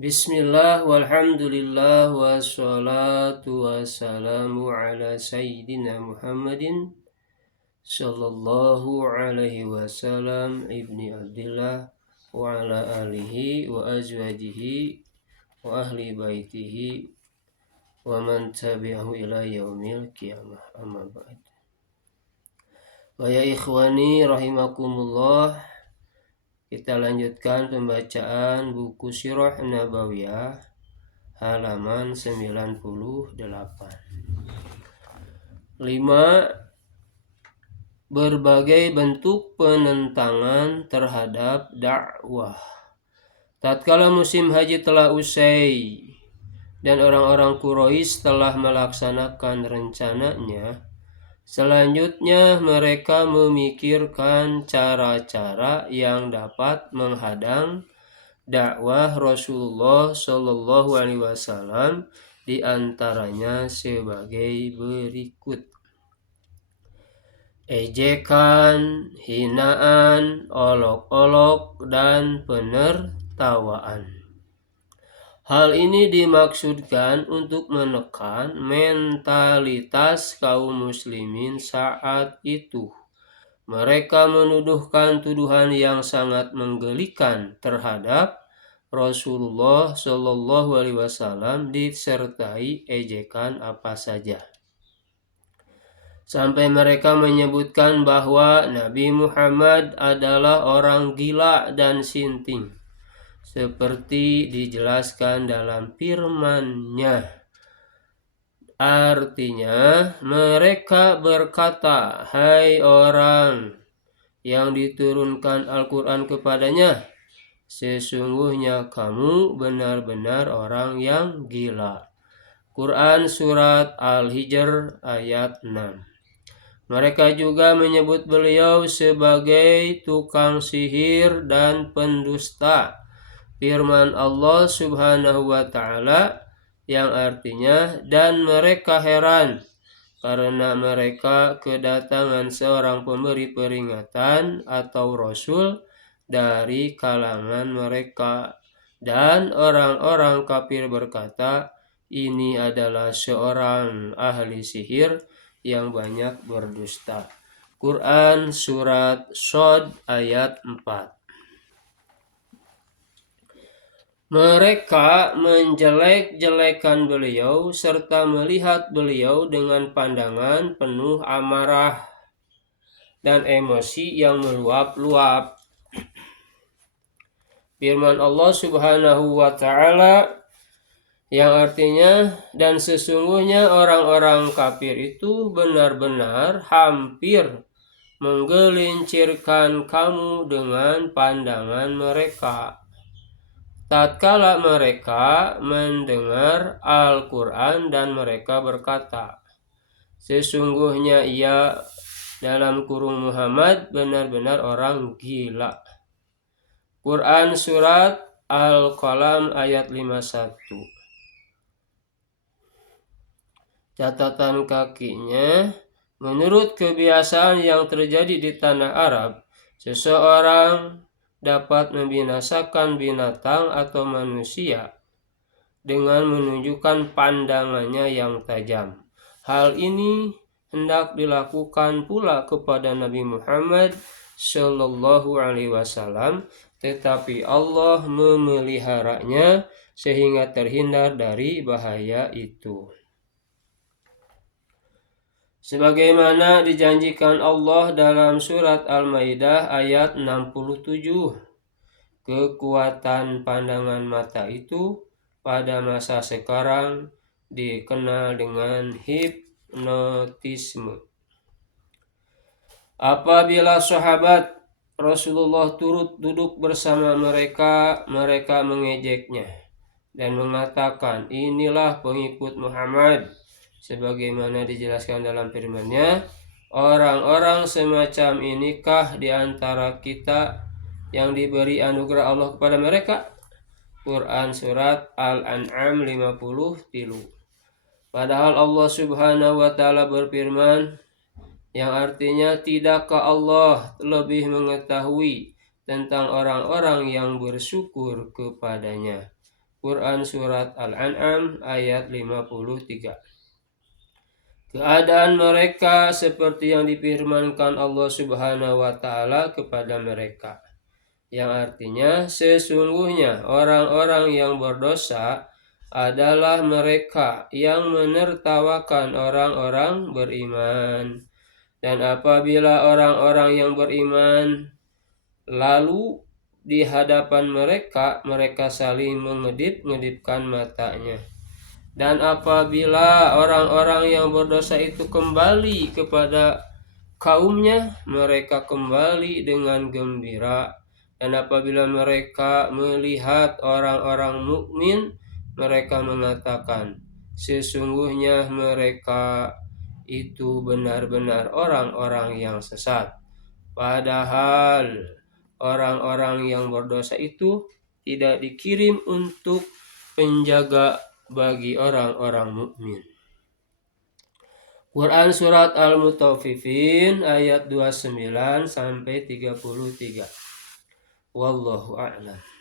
Bismillah walhamdulillah wassalatu wassalamu ala sayyidina Muhammadin sallallahu alaihi wasallam ibni Abdillah wa ala alihi wa azwajihi wa ahli baitihi wa man tabi'ahu ila yaumil qiyamah amma ba'd. Wa ya ikhwani rahimakumullah, kita lanjutkan pembacaan buku Sirah Nabawiyah halaman 98. 5. Berbagai bentuk penentangan terhadap dakwah. Tatkala musim haji telah usai dan orang-orang Quraisy telah melaksanakan rencananya, selanjutnya mereka memikirkan cara-cara yang dapat menghadang dakwah Rasulullah Shallallahu Alaihi Wasallam, di antaranya sebagai berikut: ejekan, hinaan, olok-olok, dan penertawaan. Hal ini dimaksudkan untuk menekan mentalitas kaum muslimin saat itu. Mereka menuduhkan tuduhan yang sangat menggelikan terhadap Rasulullah Shallallahu Alaihi Wasallam disertai ejekan apa saja. Sampai mereka menyebutkan bahwa Nabi Muhammad adalah orang gila dan sinting, seperti dijelaskan dalam firman-Nya. Artinya, mereka berkata, "Hai orang yang diturunkan Al-Quran kepadanya, sesungguhnya kamu benar-benar orang yang gila." Quran Surat Al-Hijr ayat 6. Mereka juga menyebut beliau sebagai tukang sihir dan pendusta. Firman Allah Subhanahu wa Ta'ala yang artinya, dan mereka heran karena mereka kedatangan seorang pemberi peringatan atau rasul dari kalangan mereka, dan orang-orang kafir berkata, ini adalah seorang ahli sihir yang banyak berdusta. Quran Surat Shad ayat 4. Mereka menjelek-jelekan beliau serta melihat beliau dengan pandangan penuh amarah dan emosi yang meluap-luap. Firman Allah Subhanahu wa Ta'ala yang artinya, dan sesungguhnya orang-orang kafir itu benar-benar hampir menggelincirkan kamu dengan pandangan mereka tatkala mereka mendengar Al-Quran, dan mereka berkata, sesungguhnya ia dalam kurung Muhammad benar-benar orang gila. Quran Surat Al-Qalam ayat 51. Catatan kakinya, menurut kebiasaan yang terjadi di tanah Arab, seseorang dapat membinasakan binatang atau manusia dengan menunjukkan pandangannya yang tajam. Hal ini hendak dilakukan pula kepada Nabi Muhammad Shallallahu Alaihi Wasallam, tetapi Allah memeliharanya sehingga terhindar dari bahaya itu. Sebagaimana dijanjikan Allah dalam surat Al-Maidah ayat 67, kekuatan pandangan mata itu pada masa sekarang dikenal dengan hipnotisme. Apabila sahabat Rasulullah turut duduk bersama mereka, mereka mengejeknya dan mengatakan, inilah pengikut Muhammad. Sebagaimana dijelaskan dalam firman-Nya, orang-orang semacam inikah di antara kita yang diberi anugerah Allah kepada mereka? Quran Surat Al-An'am 53. Padahal Allah Subhanahu wa Ta'ala berfirman, yang artinya, tidakkah Allah lebih mengetahui tentang orang-orang yang bersyukur kepadanya? Quran Surat Al-An'am ayat 53. Keadaan mereka seperti yang difirmankan Allah Subhanahu wa Ta'ala kepada mereka, yang artinya sesungguhnya orang-orang yang berdosa adalah mereka yang menertawakan orang-orang beriman. Dan apabila orang-orang yang beriman lalu di hadapan mereka, mereka saling mengedip-ngedipkan matanya. Dan apabila orang-orang yang berdosa itu kembali kepada kaumnya, mereka kembali dengan gembira. Dan apabila mereka melihat orang-orang mukmin, mereka mengatakan, sesungguhnya mereka itu benar-benar orang-orang yang sesat. Padahal orang-orang yang berdosa itu tidak dikirim untuk penjaga bagi orang-orang mukmin. Quran Surat Al-Mutaffifin ayat 29 sampai 33. Wallahu a'lam.